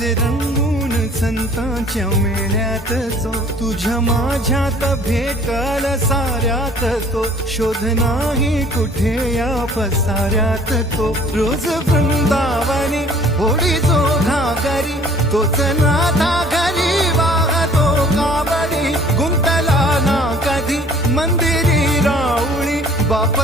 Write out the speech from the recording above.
असे रंगून संतांच्या मेळ्यात जो तुझ्या माझ्यात भेटल साऱ्यात तो शोध नाही कुठे या पसाऱ्यात तो रोज वृंदावनी होडी जो घागरी तोच नाथा घरी वाहतो कावडी गुंतला ना कधी मंदिरी राऊळी बाप